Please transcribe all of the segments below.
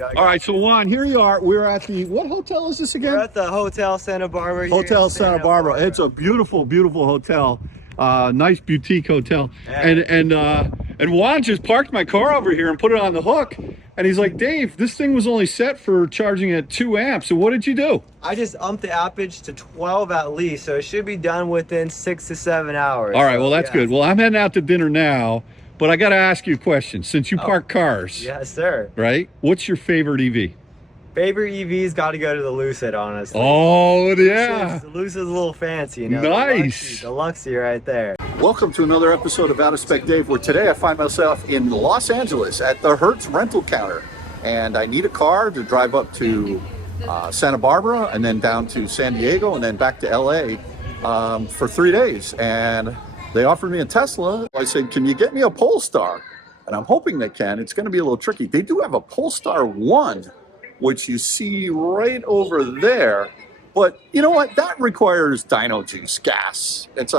All right, so Juan, here you are. We're at the, what hotel is this again? We're at the Hotel Santa Barbara. Hotel Santa Barbara. It's a beautiful, beautiful hotel. Nice boutique hotel. Yeah. And Juan just parked my car over here and put it on the hook. And he's like, Dave, this thing was only set for charging at 2 amps. So what did you do? I just umped the ampage to 12 at least, so it should be done within 6 to 7 hours. All right, well, that's good. Well, I'm heading out to dinner now, but I got to ask you a question. Since you park cars, Yes, sir. right? What's your favorite EV? Favorite EV's got to go to the Lucid, honestly. Oh, yeah. The Lucid's a little fancy, you know. Nice. The Luxy right there. Welcome to another episode of Out of Spec Dave, where today I find myself in Los Angeles at the Hertz rental counter. And I need a car to drive up to Santa Barbara and then down to San Diego and then back to LA for 3 days. And they offered me a Tesla. I said, can you get me a Polestar? And I'm hoping they can. It's going to be a little tricky. They do have a Polestar 1, which you see right over there. But you know what? That requires dyno juice, gas. It's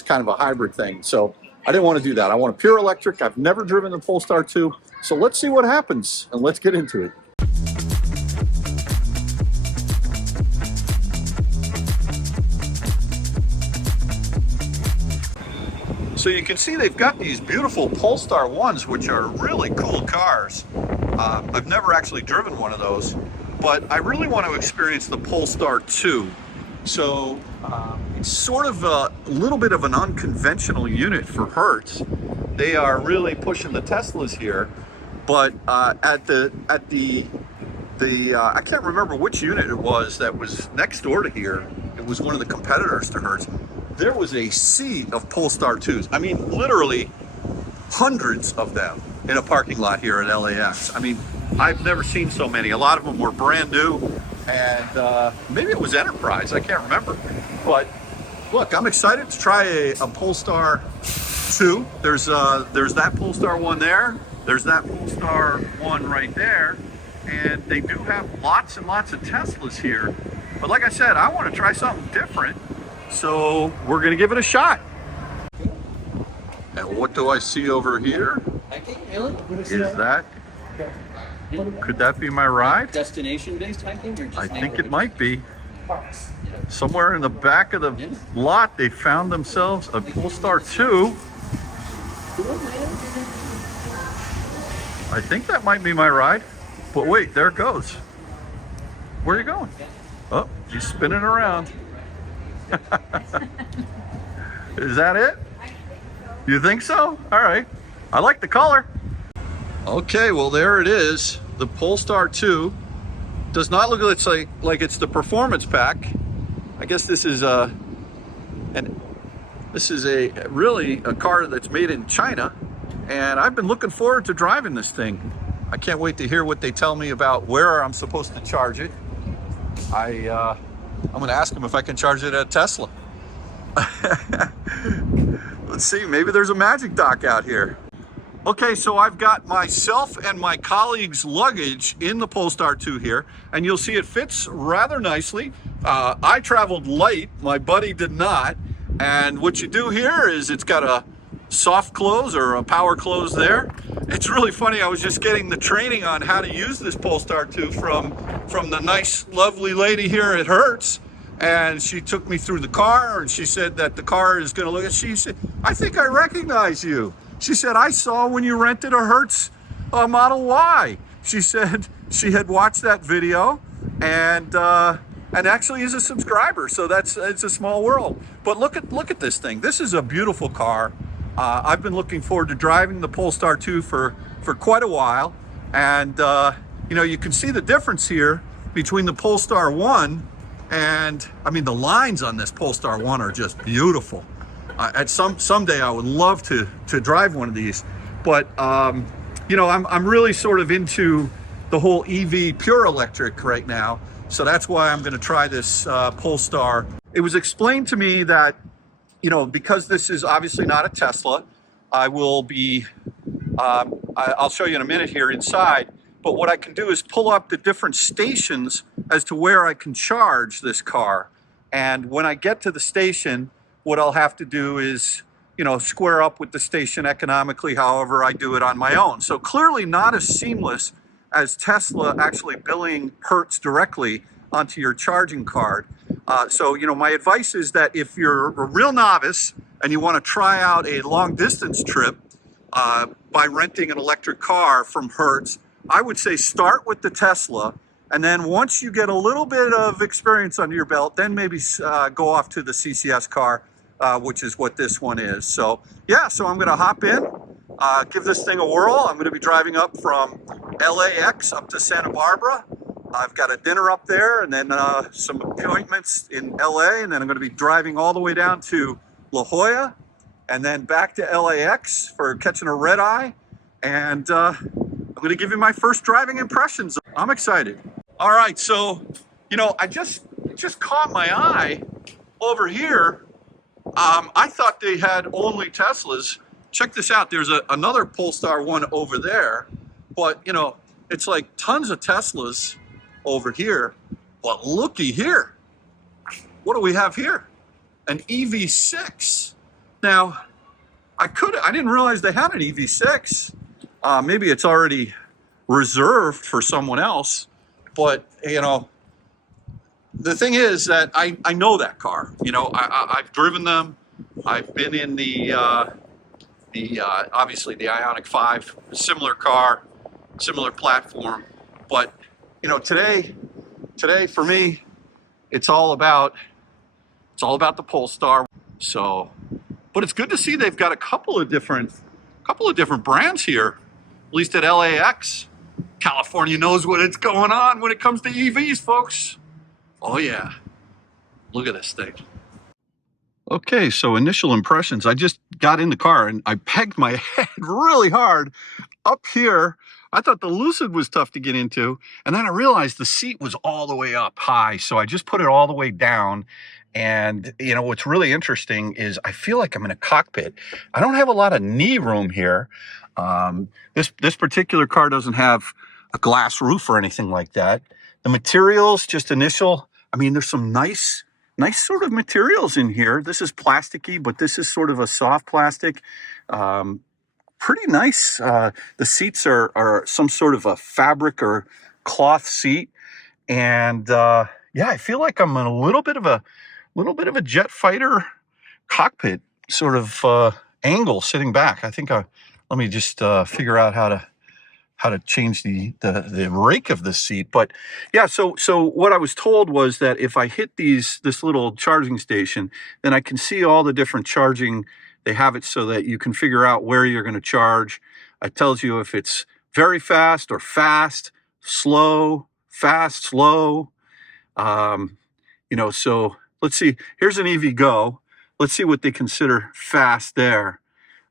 kind of a hybrid thing. So I didn't want to do that. I want a pure electric. I've never driven the Polestar 2. So let's see what happens and let's get into it. So you can see they've got these beautiful Polestar 1s, which are really cool cars. I've never actually driven one of those, but I really want to experience the Polestar 2. So it's sort of a little bit of an unconventional unit for Hertz. They are really pushing the Teslas here, but at the I can't remember which unit it was that was next door to here. It was one of the competitors to Hertz. There was a sea of Polestar 2s. I mean, literally hundreds of them in a parking lot here at LAX. I mean, I've never seen so many. A lot of them were brand new, and maybe it was Enterprise. I can't remember. But look, I'm excited to try a Polestar 2. There's that Polestar 1 there. There's that Polestar 1 right there. And they do have lots and lots of Teslas here. But like I said, I want to try something different. So we're going to give it a shot. And what do I see over here? Is that, could that be my ride? Destination-based hiking? Or just I think it might be. Somewhere in the back of the lot, they found themselves a Polestar 2. I think that might be my ride. But wait, there it goes. Where are you going? Oh, he's spinning around. Is that it? You think so? All right. I like the color. Okay, well, there it is. The Polestar 2 does not look like it's the performance pack. I guess this is really a car that's made in China, and I've been looking forward to driving this thing. I can't wait to hear what they tell me about where I'm supposed to charge it. I'm going to ask them if I can charge it at a Tesla. Let's see, maybe there's a magic dock out here. Okay, so I've got myself and my colleagues' luggage in the Polestar 2 here, and you'll see it fits rather nicely. I traveled light, my buddy did not, and what you do here is it's got a soft close or a power close there. It's really funny, I was just getting the training on how to use this Polestar 2 from the nice, lovely lady here at Hertz. And she took me through the car, and she said that the car is going to look at, she said, I think I recognize you. She said, I saw when you rented a Hertz Model Y. She said she had watched that video and actually is a subscriber. So it's a small world. But look at this thing. This is a beautiful car. I've been looking forward to driving the Polestar 2 for quite a while. And, you know, you can see the difference here between the Polestar 1 and, I mean, the lines on this Polestar 1 are just beautiful. Someday I would love to drive one of these. But, you know, I'm really sort of into the whole EV pure electric right now. So that's why I'm going to try this Polestar. It was explained to me that, you know, because this is obviously not a Tesla, I will be, I'll show you in a minute here inside, but what I can do is pull up the different stations as to where I can charge this car. And when I get to the station, what I'll have to do is, you know, square up with the station economically, however I do it on my own. So clearly not as seamless as Tesla actually billing Hertz directly onto your charging card. So, you know, my advice is that if you're a real novice and you want to try out a long distance trip by renting an electric car from Hertz, I would say start with the Tesla. And then once you get a little bit of experience under your belt, then maybe go off to the CCS car, which is what this one is. So yeah, so I'm gonna hop in, give this thing a whirl. I'm gonna be driving up from LAX up to Santa Barbara. I've got a dinner up there and then some appointments in LA, and then I'm gonna be driving all the way down to La Jolla and then back to LAX for catching a red eye. And I'm gonna give you my first driving impressions. I'm excited. All right, so, you know, it just caught my eye over here. I thought they had only Teslas. Check this out, there's another Polestar one over there, but you know, it's like tons of Teslas over here. But looky here, what do we have here? An EV6. Now, I didn't realize they had an EV6. Maybe it's already reserved for someone else. But, you know, the thing is that I know that car. You know, I've driven them. I've been in the obviously the Ioniq 5, similar car, similar platform. But, you know, today for me, it's all about the Polestar. So, but it's good to see they've got a couple of different brands here, at least at LAX. California knows what it's going on when it comes to EVs, folks. Oh yeah, look at this thing. Okay, so initial impressions. I just got in the car and I pegged my head really hard up here. I thought the Lucid was tough to get into, and then I realized the seat was all the way up high, so I just put it all the way down. And you know what's really interesting is I feel like I'm in a cockpit. I don't have a lot of knee room here. This particular car doesn't have a glass roof or anything like that. The materials, just initial. I mean, there's some nice sort of materials in here. This is plasticky, but this is sort of a soft plastic. Pretty nice. The seats are some sort of a fabric or cloth seat, and yeah, I feel like I'm in a little bit of a jet fighter cockpit sort of angle sitting back. I think let me just figure out how to change the rake of the seat. But yeah, so what I was told was that if I hit this little charging station, then I can see all the different charging. They have it so that you can figure out where you're going to charge. It tells you if it's very fast or fast, slow, fast, slow. You know, so let's see. Here's an EV Go. Let's see what they consider fast there.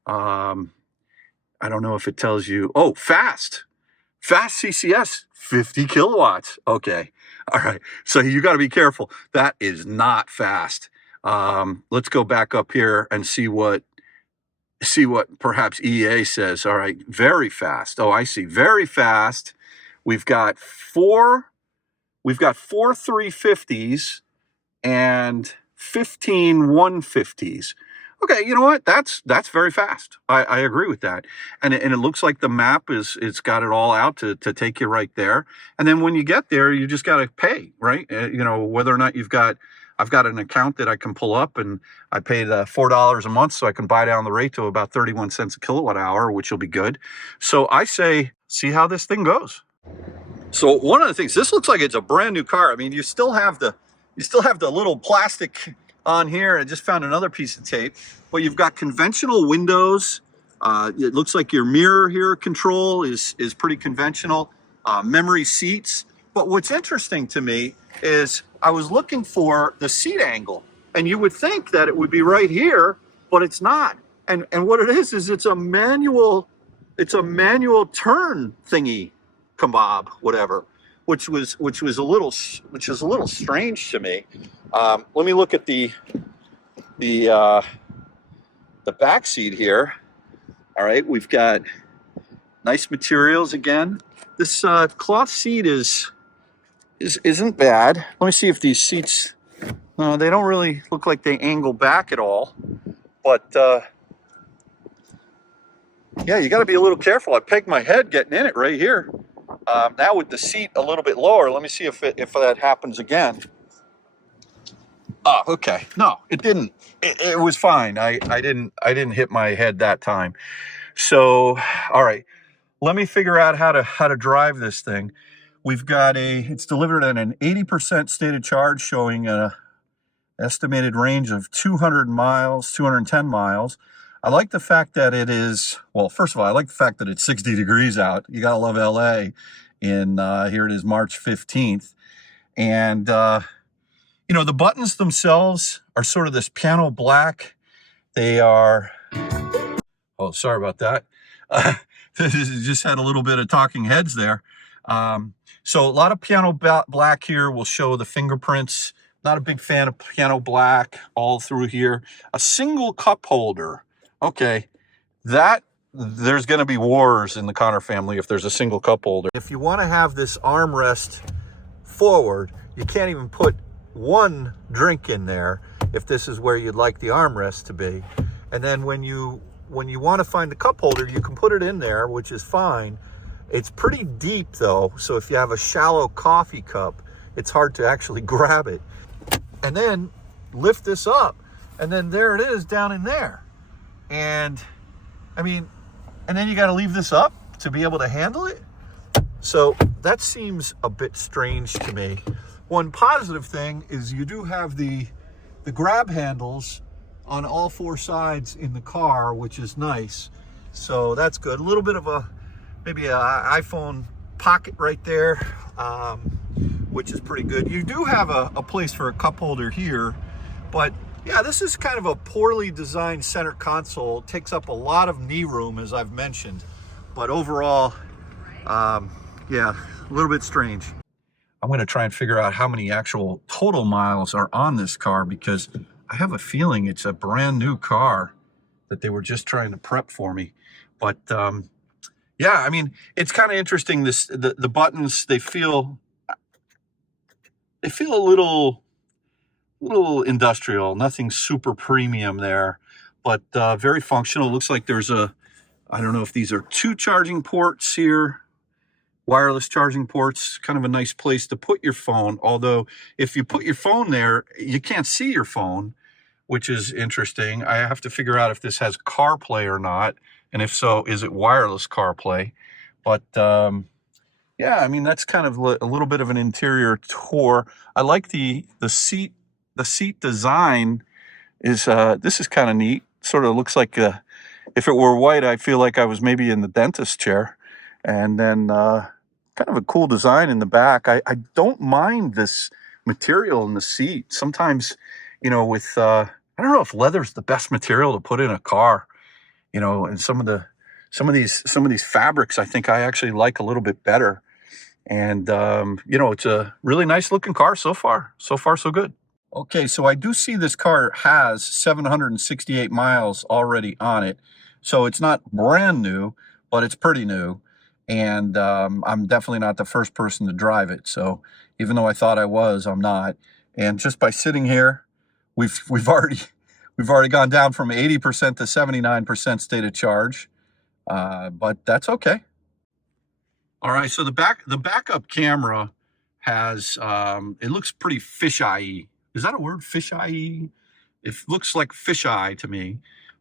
I don't know if it tells you. Oh, fast CCS, 50 kilowatts. Okay. All right. So you got to be careful. That is not fast. Let's go back up here and see what perhaps EA says. All right. Very fast. Oh, I see. Very fast. We've got four 350s and 15 150s. Okay, you know what? That's very fast. I agree with that. And it looks like the map it's got it all out to take you right there. And then when you get there, you just got to pay, right? You know, whether or not I've got an account that I can pull up, and I paid $4 a month so I can buy down the rate to about 31 cents a kilowatt hour, which will be good. So I say, see how this thing goes. So one of the things, this looks like it's a brand new car. I mean, you still have the little plastic on here. I just found another piece of tape. Well, you've got conventional windows. It looks like your mirror here control is pretty conventional. Memory seats. But what's interesting to me is I was looking for the seat angle, and you would think that it would be right here, but it's not. And what it is it's a manual turn thingy, kebab, whatever, which is a little strange to me. Let me look at the back seat here. All right, we've got nice materials again. This cloth seat isn't bad. Let me see if these seats, they don't really look like they angle back at all. But yeah, you got to be a little careful. I pegged my head getting in it right here. Now with the seat a little bit lower, let me see if that happens again. Oh, okay. No, it didn't. It was fine. I didn't hit my head that time. So, all right. Let me figure out how to drive this thing. We've got it's delivered at an 80% stated charge, showing a estimated range of 200 miles, 210 miles. I like the fact that it is, well, first of all, I like the fact that it's 60 degrees out. You gotta love LA. Here it is, March 15th. And, you know, the buttons themselves are sort of this piano black. They are, oh, sorry about that. Just had a little bit of talking heads there. So a lot of piano black here will show the fingerprints. Not a big fan of piano black all through here. A single cup holder. Okay, there's going to be wars in the Connor family if there's a single cup holder. If you want to have this armrest forward, you can't even put one drink in there if this is where you'd like the armrest to be. And then when you want to find the cup holder, you can put it in there, which is fine. It's pretty deep though, so if you have a shallow coffee cup, it's hard to actually grab it. And then lift this up, and then there it is down in there. And I mean, and then you got to leave this up to be able to handle it. So that seems a bit strange to me. One positive thing is you do have the grab handles on all four sides in the car, which is nice. So that's good. A little bit of maybe an iPhone pocket right there, which is pretty good. You do have a place for a cup holder here, but yeah, this is kind of a poorly designed center console. It takes up a lot of knee room, as I've mentioned, but overall, yeah, a little bit strange. I'm going to try and figure out how many actual total miles are on this car, because I have a feeling it's a brand new car that they were just trying to prep for me. But yeah, I mean, it's kind of interesting. The buttons, they feel a little industrial, nothing super premium there, but very functional. Looks like there's I don't know if these are 2 charging ports here, wireless charging ports. Kind of a nice place to put your phone, although if you put your phone there, you can't see your phone, which is interesting. I have to figure out if this has CarPlay or not, and if so, is it wireless CarPlay? But yeah, I mean, that's kind of a little bit of an interior tour. I like the seat. The seat design is this is kind of neat. Sort of looks like if it were white, I feel like I was maybe in the dentist chair. And then kind of a cool design in the back. I don't mind this material in the seat. Sometimes, you know, with I don't know if leather's the best material to put in a car. You know, and some of these fabrics, I think I actually like a little bit better. And you know, it's a really nice looking car so far. So far, so good. Okay, so I do see this car has 768 miles already on it. So it's not brand new, but it's pretty new. And I'm definitely not the first person to drive it. So even though I thought I was, I'm not. And just by sitting here, we've already gone down from 80% to 79% state of charge. But that's okay. All right, so the backup camera has it looks pretty fisheye. Is that a word, fisheye? It looks like fisheye to me,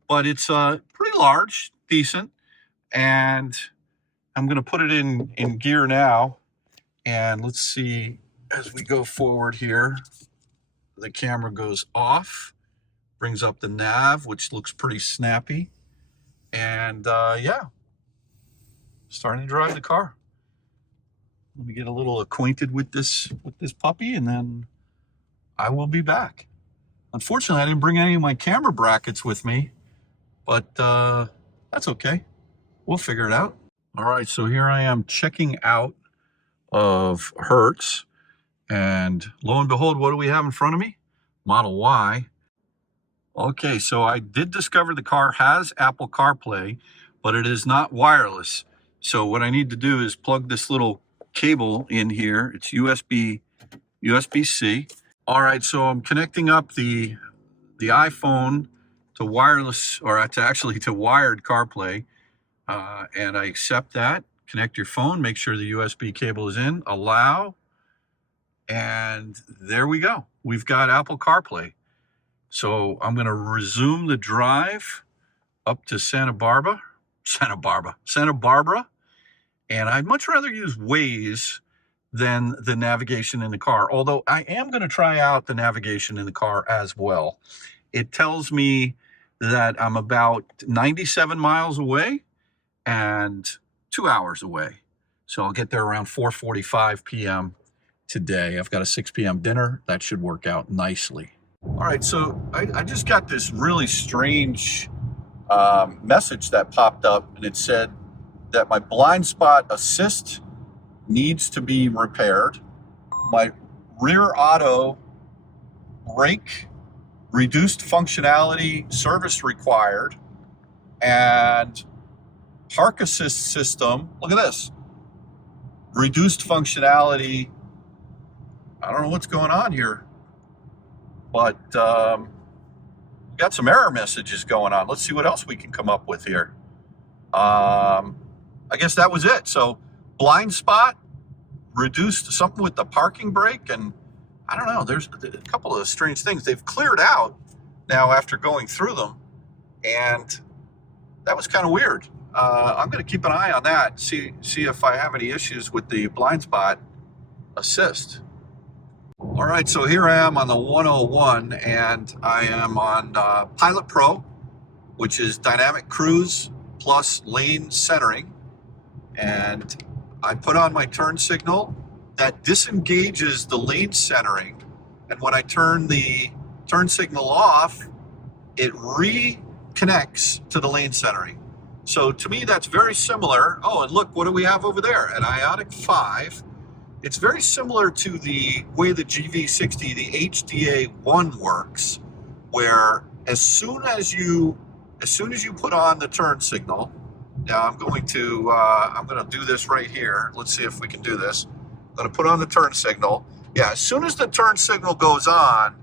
but it's pretty large, decent. And I'm going to put it in gear now, and let's see, as we go forward here, the camera goes off, brings up the nav, which looks pretty snappy, and yeah, starting to drive the car. Let me get a little acquainted with this puppy, and then I will be back. Unfortunately, I didn't bring any of my camera brackets with me, but that's okay. We'll figure it out. All right, so here I am checking out of Hertz, and lo and behold, what do we have in front of me? Model Y. Okay, so I did discover the car has Apple CarPlay, but it is not wireless. So what I need to do is plug this little cable in here. It's USB-C. All right, so I'm connecting up the iPhone to wireless, or to wired CarPlay, and I accept that. Connect your phone, make sure the USB cable is in, allow, and there we go. We've got Apple CarPlay. So I'm going to resume the drive up to Santa Barbara, and I'd much rather use Waze than the navigation in the car, although I am going to try out the navigation in the car as well. It tells me that I'm about 97 miles away and 2 hours away. So I'll get there around 4:45 p.m. today. I've got a 6 p.m. dinner. That should work out nicely. All right, so I just got this really strange message that popped up, and it said that my blind spot assist needs to be repaired. My rear auto brake reduced functionality, service required, and park assist system, look at this, reduced functionality. I don't know what's going on here, but got some error messages going on. Let's see what else we can come up with here. I guess that was it. So blind spot, reduced something with the parking brake, and I don't know, there's a couple of strange things. They've cleared out now after going through them, and that was kind of weird. I'm going to keep an eye on that, see if I have any issues with the blind spot assist. All right, so here I am on the 101, and I am on Pilot Pro, which is dynamic cruise plus lane centering. And I put on my turn signal that disengages the lane centering. And when I turn the turn signal off, it reconnects to the lane centering. So to me, that's very similar. Oh, and look, what do we have over there? An Ioniq 5. It's very similar to the way the GV60, the HDA1 works, where as soon as you put on the turn signal, now I'm going to do this right here. Let's see if we can do this. I'm going to put on the turn signal. Yeah, as soon as the turn signal goes on,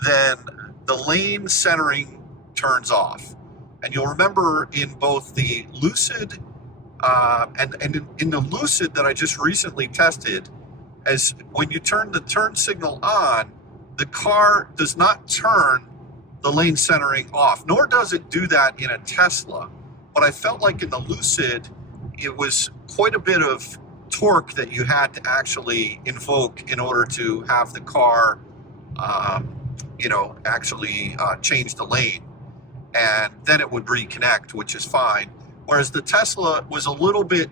then the lane centering turns off. And you'll remember in both the Lucid and in the Lucid that I just recently tested, as when you turn the turn signal on, the car does not turn the lane centering off, nor does it do that in a Tesla. But I felt like in the Lucid, it was quite a bit of torque that you had to actually invoke in order to have the car, actually change the lane. And then it would reconnect, which is fine. Whereas the Tesla was a little bit,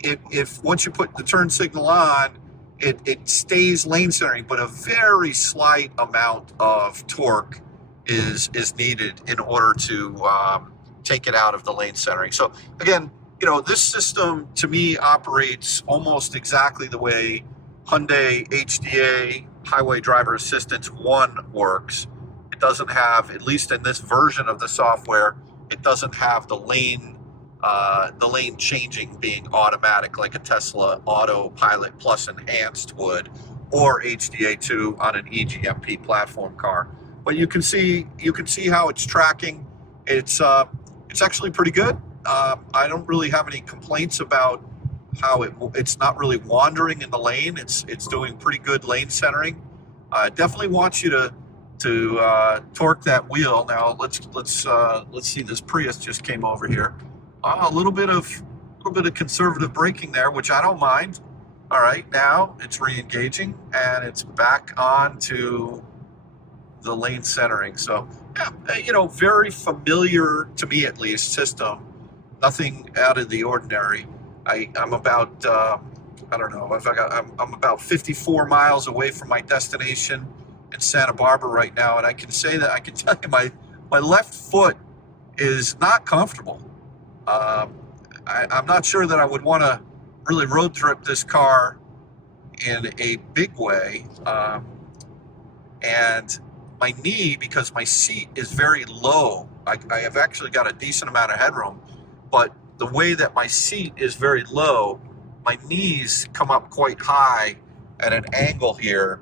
if once you put the turn signal on, it stays lane centering, but a very slight amount of torque is needed in order to take it out of the lane centering. So again, this system to me operates almost exactly the way Hyundai HDA Highway Driver Assistance 1 works. It doesn't have, at least in this version of the software, it doesn't have the lane changing being automatic like a Tesla Autopilot Plus Enhanced would, or HDA2 on an eGMP platform car. But you can see how it's tracking. It's actually pretty good. I don't really have any complaints about how it's not really wandering in the lane. It's doing pretty good lane centering. Definitely wants you to torque that wheel. Now let's see. This Prius just came over here. A little bit of conservative braking there, which I don't mind. All right, now it's re-engaging and it's back on to the lane centering. So yeah, very familiar to me at least system. Nothing out of the ordinary. I'm about I don't know if I'm about 54 miles away from my destination in Santa Barbara right now, and I can tell you my left foot is not comfortable. I'm not sure that I would want to really road trip this car in a big way. And my knee, because my seat is very low, I have actually got a decent amount of headroom, but the way that my seat is very low, my knees come up quite high at an angle here.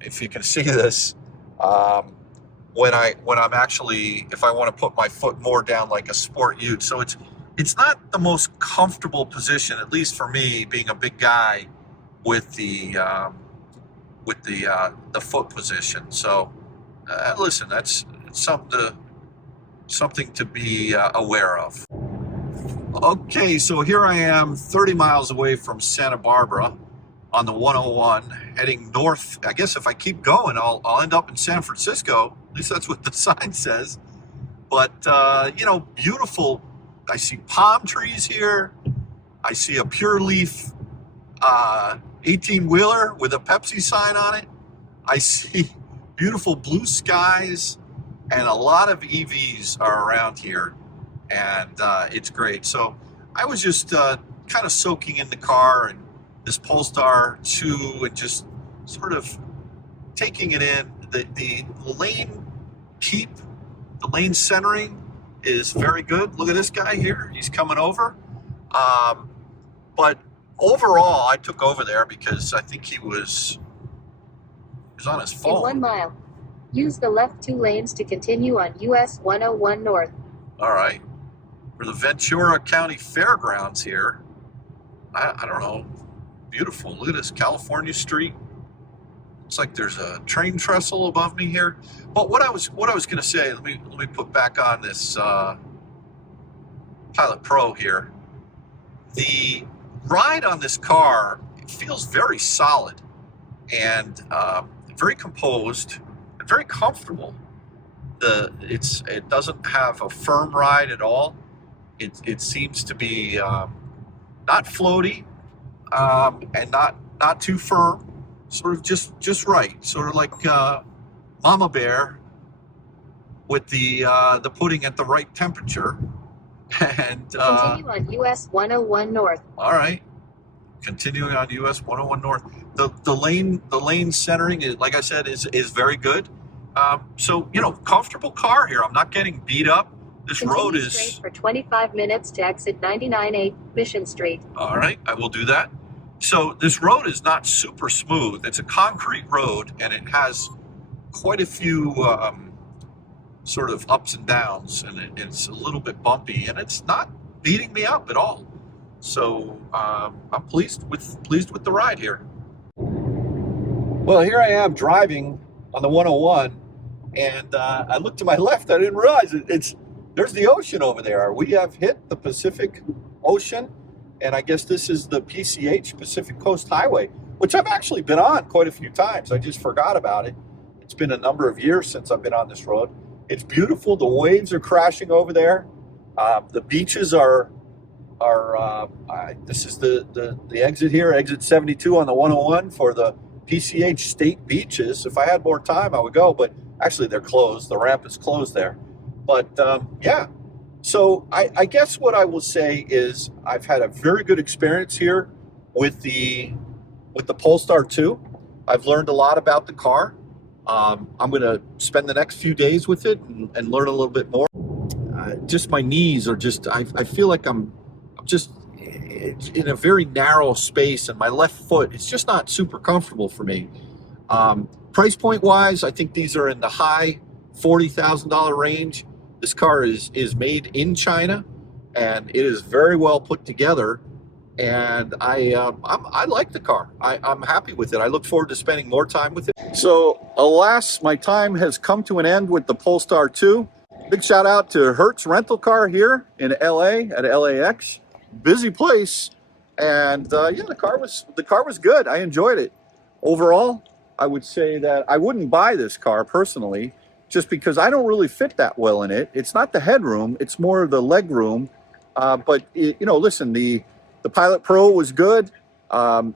If you can see this, when I'm actually, if I want to put my foot more down like a sport ute. So it's not the most comfortable position, at least for me, being a big guy with the foot position. So listen, that's something to be aware of. Okay, so here I am 30 miles away from Santa Barbara on the 101, heading north. I guess if I keep going, I'll end up in San Francisco. At least that's what the sign says. But, you know, beautiful. I see palm trees here. I see a Pure Leaf 18-wheeler with a Pepsi sign on it. I see beautiful blue skies, and a lot of EVs are around here, and it's great. So I was just kind of soaking in the car and this Polestar 2 and just sort of taking it in. The lane keep, the lane centering is very good. Look at this guy here. He's coming over. But overall, I took over there because I think he was on his phone. In 1 mile, use the left 2 lanes to continue on US 101 North. All right. For the Ventura County Fairgrounds here. I don't know. Beautiful. Look at this California street. Looks like there's a train trestle above me here. But what I was going to say, let me put back on this Pilot Pro here. The ride on this car feels very solid and very composed and very comfortable. It doesn't have a firm ride at all. It seems to be not floaty and not too firm. Sort of just right. Sort of like Mama Bear with the pudding at the right temperature. And continue on US 101 North. All right. Continuing on US 101 North. The lane centering is, like I said, is very good. So, you know, comfortable car here. I'm not getting beat up. This Continue road is straight for 25 minutes to exit 99A Mission Street. all right. I will do that. So this road is not super smooth. It's a concrete road, and it has quite a few sort of ups and downs, and it's a little bit bumpy, and it's not beating me up at all. So I'm pleased with the ride here. Well, here I am driving on the 101, and I looked to my left. I didn't realize there's the ocean over there. We have hit the Pacific Ocean, and I guess this is the PCH, Pacific Coast Highway, which I've actually been on quite a few times. I just forgot about it. It's been a number of years since I've been on this road. It's beautiful. The waves are crashing over there. The beaches are this is the exit here, exit 72 on the 101 for the PCH State Beaches. If I had more time, I would go, but actually they're closed. The ramp is closed there. But yeah, so I guess what I will say is I've had a very good experience here with the Polestar 2. I've learned a lot about the car. I'm going to spend the next few days with it and learn a little bit more. Just my knees are just, I feel like I'm just in a very narrow space, and my left foot, it's just not super comfortable for me. Price point wise, I think these are in the high $40,000 range. This car is made in China, and it is very well put together. And I like the car. I'm happy with it. I look forward to spending more time with it. So alas, my time has come to an end with the Polestar 2. Big shout out to Hertz rental car here in LA at LAX. Busy place, and yeah, the car was good. I enjoyed it. Overall, I would say that I wouldn't buy this car personally, just because I don't really fit that well in it. It's not the headroom; it's more the leg room. But you know, listen, the Pilot Pro was good.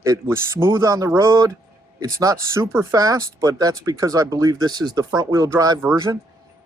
It was smooth on the road. It's not super fast, but that's because I believe this is the front-wheel drive version.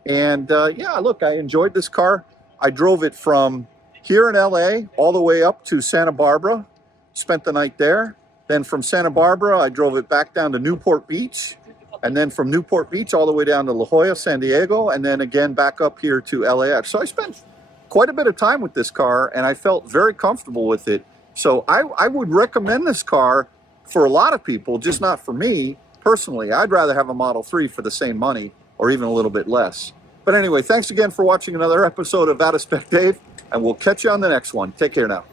And yeah, look, I enjoyed this car. I drove it from here in LA all the way up to Santa Barbara, spent the night there. Then from Santa Barbara, I drove it back down to Newport Beach. And then from Newport Beach all the way down to La Jolla, San Diego, and then again back up here to LAX. So I spent quite a bit of time with this car, and I felt very comfortable with it. So I would recommend this car for a lot of people, just not for me personally. I'd rather have a Model 3 for the same money, or even a little bit less. But anyway, thanks again for watching another episode of Out of Spec Dave, and we'll catch you on the next one. Take care now.